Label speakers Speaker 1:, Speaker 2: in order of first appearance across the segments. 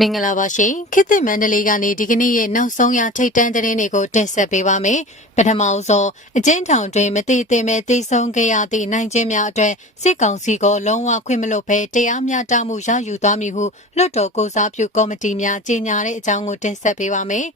Speaker 1: မင်္ဂလာပါရှင်ခေတ်သစ်မန္တလေးကနေဒီကနေ့ရဲ့နောက်ဆုံးရထိတ်တန့်သတင်းတွေကိုတင်ဆက်ပေးပါမယ်ပထမအဆုံးအကျဉ်းထောင်တွင်မတည်တင်မဲ့တည်ဆုံခဲ့ရသည့်နိုင်ခြင်းများအတွက်စစ်ကောင်စီကလုံးဝခွင့်မလွတ်ဘဲတရားမျှတမှုရယူသွားမည်ဟုလွှတ်တော်ကိုစားပြုကော်မတီများကြေညာတဲ့အကြောင်းကိုတင်ဆက်ပေးပါမယ်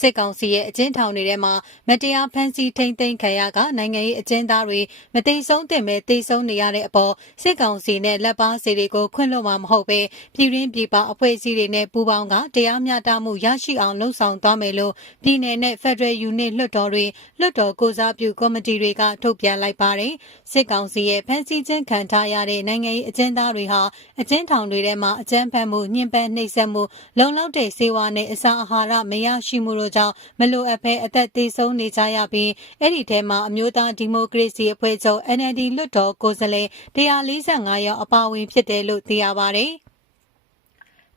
Speaker 1: စစ်ကောင်စီရဲ့အကျဉ်းထောင်တွေထဲမှာမတရားဖမ်းဆီးထိန်းသိမ်းခံရကနိုင်ငံရေးအကျဉ်းသားတွေမသိဆုံးတင်မဲ့သိဆုံးနေရတဲ့အပေါ်စစ်ကောင်စီနဲ့လက်ပါစီတွေကိုခွင့်လွှတ်မှာမဟုတ်ပဲပြည်ရင်းပြည်ပအဖွဲ့အစည်းတွေနဲ့ပူးပေါင်းကတရားမျှတမှုရရှိအောင်လှုံ့ဆော်သွားမယ်လို့ပြည်내နဲ့ Federal Unit လွှတ်တော်တွေလွှတ်တော်ကိုစားပြုကော်မတီတွေကထုတ်ပြန်လိုက်ပါတယ်စစ်ကောင်စီရဲ့ဖမ်းဆီးခြင်းခံထားရတဲ့နိုင်ငံရေးအကျဉ်းသားတွေဟာအကျဉ်းထောင်တွေထဲမှာအကြမ်းဖက်မှုညှဉ်းပန်းနှိပ်စက်မှုလုံလောက်တဲ့စေဝါနဲ့အစာအာဟာရမရရှိမှုတို့ကြောင့်မလိုအပ်ဘဲအသက်သေဆုံးနေကြရပြီးအဲ့ဒီထဲမှာအမျိုးသားဒီမိုကရေစီအဖွဲ့ချုပ် NLD လွှတ်တော်ကိုယ်စားလှယ်145ယောက်အပါအဝင်ဖြစ်တယ်လို့သိရပါတယ်။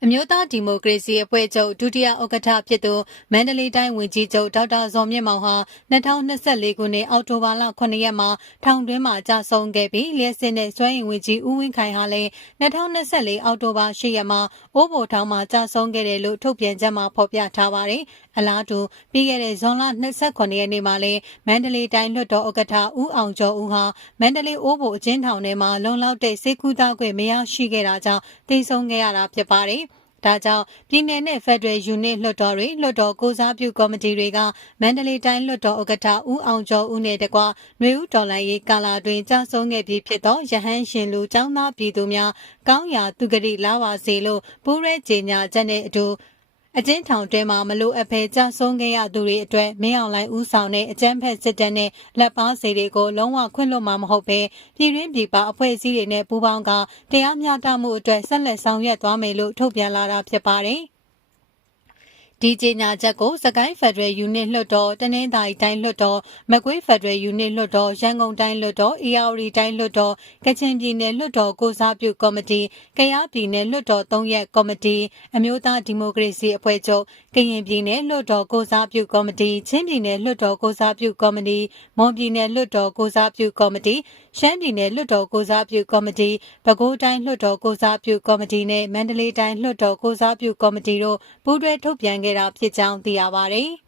Speaker 1: အမျိုးသားဒီမိုကရေစီအဖွဲ့ချုပ်ဒုတိယဥက္ကဋ္ဌဖြစ်သူမန္တလေးတိုင်းဝန်ကြီးချုပ်ဒေါက်တာဇော်မြင့်မောင်ဟာ2024ခုနှစ်အောက်တိုဘာလ9ရက်မှာထောင်တွင်းမှာကြာဆုံးခဲ့ပြီးလျှက်စစ်နဲ့စွမ်းရည်ဝန်ကြီးဦးဝင်းခိုင်ဟာလည်း2024အောက်တိုဘာ10ရက်မှာအိုးဘိုထောင်မှာကြာဆုံးခဲ့တယ်လို့ထုတ်ပြန်ချက်မှာဖော်ပြထားပါတယ်။အလားတူပြီးခဲ့တဲ့ဇွန်လ28ရက်နေ့မှာလည်းမန္တလေးတိုင်းလွှတ်တော်ဥက္ကဋ္ဌဦးအောင်ကျော်ဦးဟာမန္တလေးအိုးဘိုအကျဉ်းထောင်ထဲမှာလုံလောက်တဲ့စေကူသားခွင့်မရရှိခဲ့တာကြောင့်တိတ်ဆုံးခဲ့ရတာဖြစ်ပါတယ်။ ဒါကြောင့်ပြည်내နဲ့ Federal Unit လွှတ်တော်တွေလွှတ်တော်ကိုစားပြုကော်မတီတွေကမန္တလေးတိုင်းလွှတ်တော်ဥက္ကဋ္ဌဦးအောင်ကျော်ဦးနဲ့တကွຫນွေဦးတော်လိုင်းရေးကာလာတွင်ကြာဆုံးခဲ့ပြီးဖြစ်သောရဟန်းရှင်လူចောင်းသားပြည်သူများကောင်းရာသူဂတိလာပါစေလို့ပူးရဲကြေညာချက်နဲ့အတူ အကျဉ်းထောင်တွင်းမှာမလိုအပ်ဘဲကြာဆုံးခဲ့ရသူတွေအတွက်မင်းအောင်လှိုင်ဦးဆောင်တဲ့အကြမ်းဖက်စစ်တပ်နဲ့လက်ပါစီတွေကိုလုံးဝခွင့်လွှတ်မှာမဟုတ်ဘဲပြည်ရင်းပြည်ပအဖွဲ့အစည်းတွေနဲ့ပူးပေါင်းကတရားမျှတမှုအတွက်ဆက်လက်ဆောင်ရွက်သွားမယ်လို့ထုတ်ပြန်လာတာဖြစ်ပါတယ်။ ဒီကြေညာချက်ကိုစကိုင်းဖက်ဒရယ်ယူနစ်လွှတ်တော်တနင်္သာရီတိုင်းလွှတ်တော်မကွေးဖက်ဒရယ်ယူနစ်လွှတ်တော်ရန်ကုန်တိုင်းလွှတ်တော်အေရဝတီတိုင်းလွှတ်တော်ကချင်ပြည်နယ်လွှတ်တော်ကိုစားပြုကော်မတီကယားပြည်နယ်လွှတ်တော်၃ရက်ကော်မတီအမျိုးသားဒီမိုကရေစီအဖွဲ့ချုပ်ကရင်ပြည်နယ်လွှတ်တော်ကိုစားပြုကော်မတီချင်းပြည်နယ်လွှတ်တော်ကိုစားပြုကော်မတီမွန်ပြည်နယ်လွှတ်တော်ကိုစားပြုကော်မတီရှမ်းပြည်နယ်လွှတ်တော်ကိုစားပြုကော်မတီပဲခူးတိုင်းလွှတ်တော်ကိုစားပြုကော်မတီနဲ့မန္တလေးတိုင်းလွှတ်တော်ကိုစားပြုကော်မတီတို့ပူးတွဲထုတ်ပြန်ခဲ့တာဖြစ်ကြောင်းသိရပါဗျ။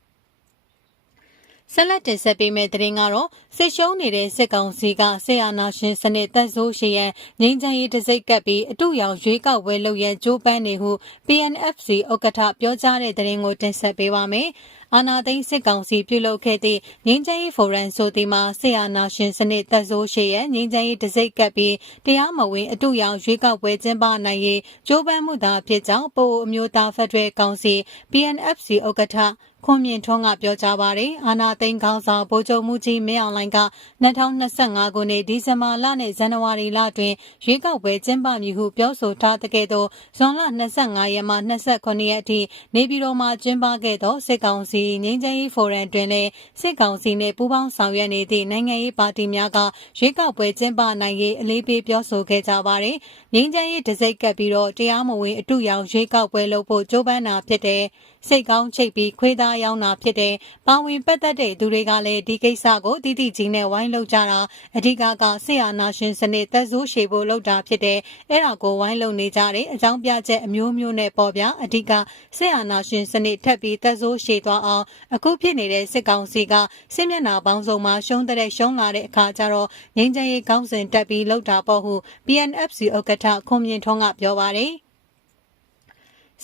Speaker 1: ဆက်လက်တင်ဆက်ပေးမယ့်သတင်းကတော့စစ်ရှုံးနေတဲ့စစ်ကောင်စီကဆေးအာနာရှင်စနစ်သက်ဆိုးရှိရန်ငင်းချမ်းရေးတစိ့ကပ်ပြီးအတူရောင်ရွေးကောက်ပွဲလုပ်ရန်ကြိုးပမ်းနေဟု PNFC ဥက္ကဋ္ဌပြောကြားတဲ့သတင်းကိုတင်ဆက်ပေးပါမယ်။ အာနာသိန်းစစ်ကောင်စီပြုလုပ်ခဲ့သည့်ငင်းချမ်းရေးဖိုရမ်ဆိုဒီမှာဆေအာနာရှင်စနစ်သက်ဆိုးရှိရဲ့ငင်းချမ်းရေးတစိ့ကပ်ပြီးတရားမဝင်အတူရောင်ရွေးကောက်ပွဲကျင်းပနိုင်ရေးကြိုးပမ်းမှုသာဖြစ်ကြောင်းပို့အမျိုးသားဖက်ဒရယ်ကောင်စီ PNFC ဥက္ကဋ္ဌခွန်မြင့်ထွန်းကပြောကြားပါတယ်အာနာသိန်းခေါင်းဆောင်ဗိုလ်ချုပ်မှုကြီးမင်းအောင်လှိုင်က2025ခုနှစ်ဒီဇင်ဘာလနဲ့ဇန်နဝါရီလတွင်ရွေးကောက်ပွဲကျင်းပမည်ဟုပြောဆိုထားတဲ့ကဲ့သို့ဇွန်လ25ရက်မှ29ရက်အထိနေပြည်တော်မှာကျင်းပခဲ့သောစစ်ကောင်စီငင်းချမ်းရေးဖိုရမ်တွင်လည်းစစ်ကောင်စီနှင့်ပူးပေါင်းဆောင်ရွက်နေသည့်နိုင်ငံရေးပါတီများကရွေးကောက်ပွဲကျင်းပနိုင်ရေးအလေးပေးပြောဆိုခဲ့ကြပါတယ်ငင်းချမ်းရေးတစိုက်ကပ်ပြီးတော့တရားမဝင်အတူရောင်ရွေးကောက်ပွဲလုပ်ဖို့ကြိုးပမ်းတာဖြစ်တဲ့စိတ်ကောင်းချိတ်ပြီးခွေးသားရောင်းတာဖြစ်တဲ့ပါဝင်ပတ်သက်တဲ့သူတွေကလည်းဒီကိစ္စကိုတိတိကျင်းနဲ့ဝိုင်းလုပ်ကြတာအဓိကကဆေးအာနာရှင်စနစ်သက်ဆိုးရှည်ဖို့လုပ်တာဖြစ်တဲ့အဲ့ဒါကိုဝိုင်းလုပ်နေကြတဲ့အကြောင်းပြချက်အမျိုးမျိုးနဲ့ပေါ်ပြအဓိကဆေးအာနာရှင်စနစ်ထပ်ပြီးသက်ဆိုးရှည်သွားအောင်အခုဖြစ်နေတဲ့စစ်ကောင်စီကစစ်မျက်နှာပေါင်းစုံမှာရှုံးတဲ့ရှုံးလာတဲ့အခါကျတော့ငင်းချရေးကောင်းစဉ်တက်ပြီးလှုပ်တာပေါ့ဟု PNFC ဥက္ကဋ္ဌခွန်မြင့်ထွန်းကပြောပါတယ်။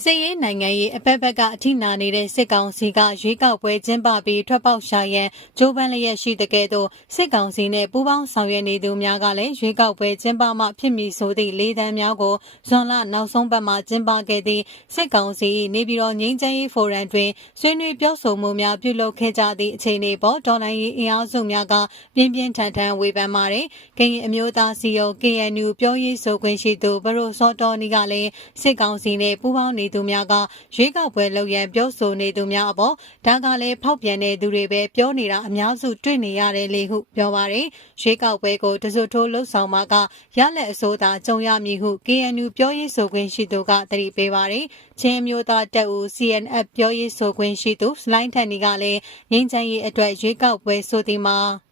Speaker 1: စစ်ရေးနိုင်ငံရေးအဖက်ဖက်ကအထိနာနေတဲ့စစ်ကောင်စီကရွေးကောက်ပွဲကျင်းပပြီးထွက်ပေါက်ရှာရန်ဂျိုးပန်းလျက်ရှိတဲ့ကဲ့သို့စစ်ကောင်စီနဲ့ပူးပေါင်းဆောင်ရွက်နေသူများကလည်းရွေးကောက်ပွဲကျင်းပမှဖြစ်မည်ဆိုသည့်လေးတန်းများကိုဇွန်လနောက်ဆုံးပတ်မှာကျင်းပခဲ့သည့်စစ်ကောင်စီနေပြည်တော်ငင်းချမ်းရေးဖိုရမ်တွင်ဆွေးနွေးပြောဆိုမှုများပြုလုပ်ခဲ့ကြသည့်အခြေအနေပေါ်ဒေါ်လာရေးအင်အားစုများကပြင်းပြင်းထန်ထန်ဝေဖန်ပါတယ်။ကရင်အမျိုးသားစီယုံ KNU ပြောရေးဆိုခွင့်ရှိသူဘရိုစောတော်နီကလည်းစစ်ကောင်စီနဲ့ပူးပေါင်းနေနေသူများကရွေးကောက်ပွဲလုပ်ရန်ပြောဆိုနေသူများအပေါ်ဒါကလည်းဖောက်ပြန်နေသူတွေပဲပြောနေတာအများစုတွေ့နေရတယ်လေဟုပြောပါတယ်ရွေးကောက်ပွဲကိုတစွထိုးလှုပ်ဆောင်မှာကရလက်အစိုးသာကြုံရမည်ဟု KNU ပြောရေးဆိုခွင့်ရှိသူကတတိပေးပါတယ်ချင်းမျိုးသားတပ်ဦး CNF ပြောရေးဆိုခွင့်ရှိသူစလိုင်းထန်နီကလည်းငင်းချမ်းရေးအတွက်ရွေးကောက်ပွဲဆိုသည်မှာ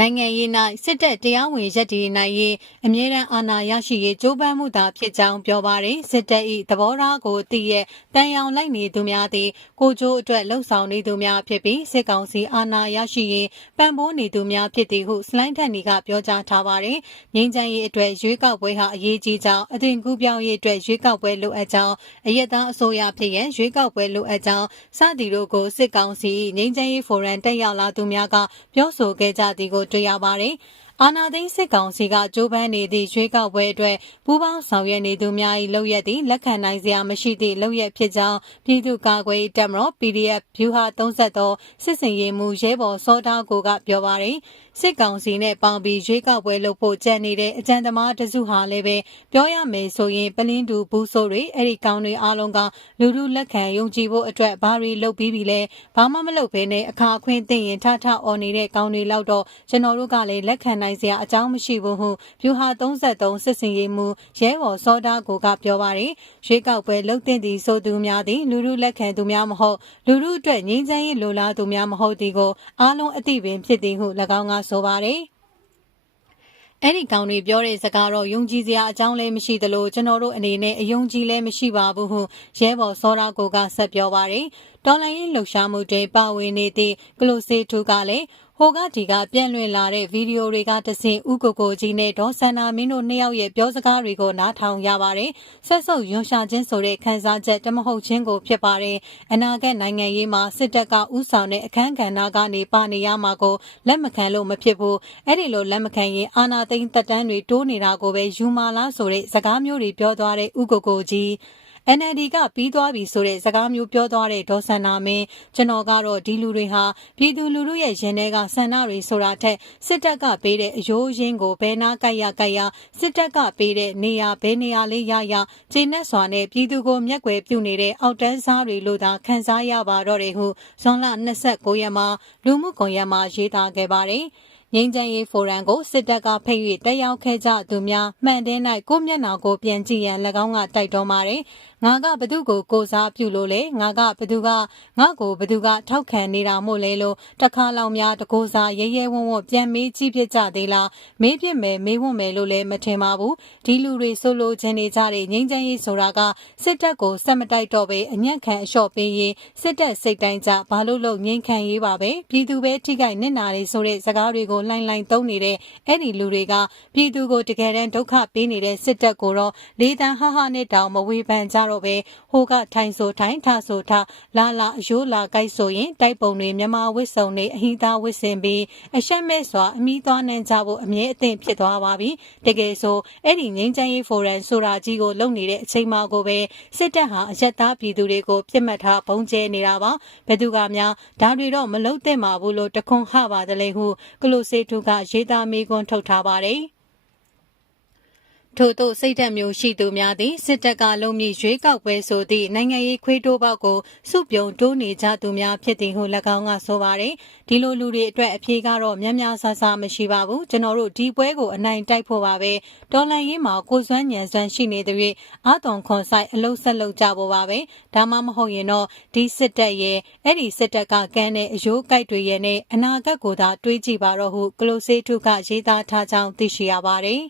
Speaker 1: နိုင်ငံရေး၌စစ်တပ်တရားဝင်ရက်တည်နိုင်ရေးအမြဲတမ်းအာဏာရရှိရေးကြိုးပမ်းမှုသာဖြစ်ကြောင်းပြောပါရယ်စစ်တပ်၏သဘောထားကိုသိရတန်ရောင်လိုက်နေသူများသည်ကိုကျိုးအတွက်လှုံ့ဆော်နေသူများဖြစ်ပြီးစစ်ကောင်စီအာဏာရရှိရေးပံ့ပိုးနေသူများဖြစ်သည်ဟုစလိုင်းထန်နီကပြောကြားထားပါရယ်ငင်းချမ်းရေးအတွက်ရွေးကောက်ပွဲဟာအရေးကြီးကြောင်းအသွင်ကူးပြောင်းရေးအတွက်ရွေးကောက်ပွဲလိုအပ်ကြောင်းအရက်သားအစိုးရဖြစ်ရန်ရွေးကောက်ပွဲလိုအပ်ကြောင်းစသည်တို့ကိုစစ်ကောင်စီငင်းချမ်းရေးဖိုရမ်တက်ရောက်လာသူများကပြောဆိုခဲ့ကြသည်ကိုတွေ့ရပါတယ်။အာနာသိန်းစစ်ကောင်စီကကြိုးပမ်းနေသည့်ရွေးကောက်ပွဲအတွက်ပူးပေါင်းဆောင်ရွက်နေသူများ၏လုပ်ရက်သည်လက်ခံနိုင်စရာမရှိသည့်လုပ်ရက်ဖြစ်ကြောင်းပြည်သူ့ကာကွယ်တပ်မတော် PDF ဗျူဟာ33စစ်စင်ရေးမှူးရဲဘော်စောတာကိုကပြောပါရယ်စစ်ကောင်စီနဲ့ပေါင်းပြီးရွေးကောက်ပွဲလုပ်ဖို့ကြံနေတဲ့အကြံသမားတစုဟာလည်းပဲပြောရမယ်ဆိုရင်ပလင်းတူဘူးဆိုးတွေအဲ့ဒီကောင်တွေအားလုံးကလူလူလက်ခံယုံကြည်ဖို့အတွက်ဘာတွေလုပ်ပြီးပြီလဲဘာမှမလုပ်ဘဲနဲ့အခါအခွင့်သိရင်ထထအော်နေတဲ့ကောင်တွေလောက်တော့ကျွန်တော်တို့ကလည်းလက်ခံနိုင်စရာအကြောင်းမရှိဘူးဟုဗျူဟာ33စစ်စင်ရေးမှူးရဲဘော်စောတာကိုကပြောပါတယ်ရွေးကောက်ပွဲလုပ်တဲ့ဒီဆိုသူများသည်လူလူလက်ခံသူများမဟုတ်လူလူအတွက်ငြိမ်းချမ်းရေးလိုလားသူများမဟုတ်သည်ကိုအားလုံးအသိပင်ဖြစ်သည်ဟု၎င်းကဆိုပါတယ်အဲ့ဒီကောင်တွေပြောတဲ့စကားတော့ယုံကြည်စရာအကြောင်းလည်းမရှိသလိုကျွန်တော်တို့အနေနဲ့အယုံကြည်လည်းမရှိပါဘူးဟုရဲဘော်စောရာကိုကဆက်ပြောပါတယ်။တော်လိုင်းရင်လှူရှားမှုတွေပါဝင်နေသည့်ကလိုစီထူကလည်းဟိုကဒီကပြန့်လွင့်လာတဲ့ဗီဒီယိုတွေကတဆင်ဥကိုကိုကြီးနဲ့ဒေါ်ဆန္နာမင်းတို့နှစ်ယောက်ရဲ့ပြောစကားတွေကိုနားထောင်ရပါတယ်။ဆက်စုပ်ရွှန်ရှာခြင်းဆိုတဲ့ခန်းစားချက်တမဟုတ်ချင်းကိုဖြစ်ပါတယ်။အနာဂတ်နိုင်ငံရေးမှာစစ်တပ်ကဥဆောင်တဲ့အခမ်းကဏ္ဍကနေပါနေရမှာကိုလက်မခံလို့မဖြစ်ဘူး။အဲ့ဒီလိုလက်မခံရင်အာနာသိန်းတက်တန်းတွေတိုးနေတာကိုပဲယူမာလားဆိုတဲ့စကားမျိုးတွေပြောသွားတဲ့ဥကိုကိုကြီး NLD ကပြီးသွားပြီဆိုတဲ့စကားမျိုးပြောသွားတဲ့ဒေါ်ဆန္နာမင်းကျွန်တော်ကတော့ဒီလူတွေဟာပြည်သူလူထုရဲ့ရင်ထဲကဆန္ဒတွေဆိုတာထက်စစ်တပ်ကပေးတဲ့အယိုးရင်းကိုဘယ်နာကြိုက်ရကြိုက်ရစစ်တပ်ကပေးတဲ့နေရာဘယ်နေရာလေးရရကျင်းနဲ့စွာနဲ့ပြည်သူကိုမျက်ွယ်ပြုနေတဲ့အောက်တန်းစားတွေလို့သာခံစားရပါတော့တယ်ဟုဇွန်လ29ရက်မှာလူမှုကွန်ရက်မှာရေးသားခဲ့ပါတယ်။ငင်းချမ်းရေးဖိုရမ်ကိုစစ်တပ်ကဖိတ်၍တက်ရောက်ခဲ့ကြသူများမှန်တဲ့၌ကိုမျက်နှာကိုပြန်ကြည့်ရန်၎င်းကတိုက်တွန်းပါတယ် ငါကဘသူကိုကိုစားပြုလို့လဲငါကဘသူကငါကိုဘသူကထောက်ခံနေတာမို့လဲလို့တခါလောက်များတကိုးစားရဲရဲဝံ့ဝံ့ပြန်မေးကြည့်ဖြစ်ကြသေးလားမေးပြစ်မယ်မေးဝံ့မယ်လို့လည်းမထင်ပါဘူးဒီလူတွေဆိုလိုချင်နေကြတဲ့ငင်းချမ်းရေးဆိုတာကစစ်တပ်ကိုစက်မတိုက်တော့ပဲအညံ့ခံအလျှော့ပေးရင်စစ်တပ်စိတ်တိုင်းကြဘာလို့လို့ငင်းခံရေးပါပဲပြည်သူပဲထိခိုက်နစ်နာတွေဆိုတဲ့စကားတွေကိုလှိုင်းလှိုင်းသုံးနေတဲ့အဲ့ဒီလူတွေကပြည်သူကိုတကယ်တမ်းဒုက္ခပေးနေတဲ့စစ်တပ်ကိုတော့လေးတန်းဟဟနဲ့တောင်မဝေဖန်ကြတော့ပဲဟိုကထိုင်ဆိုထိုင်ထဆိုထလာလာအယိုးလာကြိုက်ဆိုရင်တိုက်ပုံတွေမြမဝစ်စုံတွေအဟိသားဝစ်စင်ပြီးအရှက်မဲ့စွာအမိသွားနှံကြဖို့အမြဲအသင့်ဖြစ်သွားပါပြီတကယ်ဆိုအဲ့ဒီငင်းချမ်းရေးဖိုရမ်ဆိုတာကြီးကိုလုပ်နေတဲ့အချိန်မှကိုပဲစစ်တပ်ဟာအယက်သားပြည်သူတွေကိုပြစ်မှတ်ထားပုံကျဲနေတာပါဘယ်သူကများဒါတွေတော့မလုပ်သင့်ပါဘူးလို့တခွန်းဟပါတယ်လေဟုကလိုစေတူကရေးသားမေးခွန်းထုတ်ထားပါတယ် ထို့သို့စိတ်ဓာတ်မျိုးရှိသူများသည်စစ်တပ်ကလုံးမြရွေးကောက်ပွဲဆိုသည့်နိုင်ငံရေးခွေးတိုးပေါက်ကိုစုပြုံတိုးနေကြသူများဖြစ်သည်ဟု၎င်းကဆိုပါတယ်ဒီလိုလူတွေအတွက်အဖြေကတော့များများဆဆမရှိပါဘူးကျွန်တော်တို့ဒီပွဲကိုအနိုင်တိုက်ဖို့ပါပဲတော်လန်ရေးမှာကိုစွမ်းညံစွမ်းရှိနေတဲ့၍အာသွန်ခွန်ဆိုင်အလုံးဆက်လုပ်ကြဖို့ပါပဲဒါမှမဟုတ်ရင်တော့ဒီစစ်တပ်ရဲ့အဲ့ဒီစစ်တပ်ကကမ်းတဲ့အယိုးကြိုက်တွေရဲ့နဲ့အနာဂတ်ကိုသာတွေးကြည့်ပါတော့ဟုကလိုစေထုကရေးသားထားကြောင်းသိရှိရပါတယ်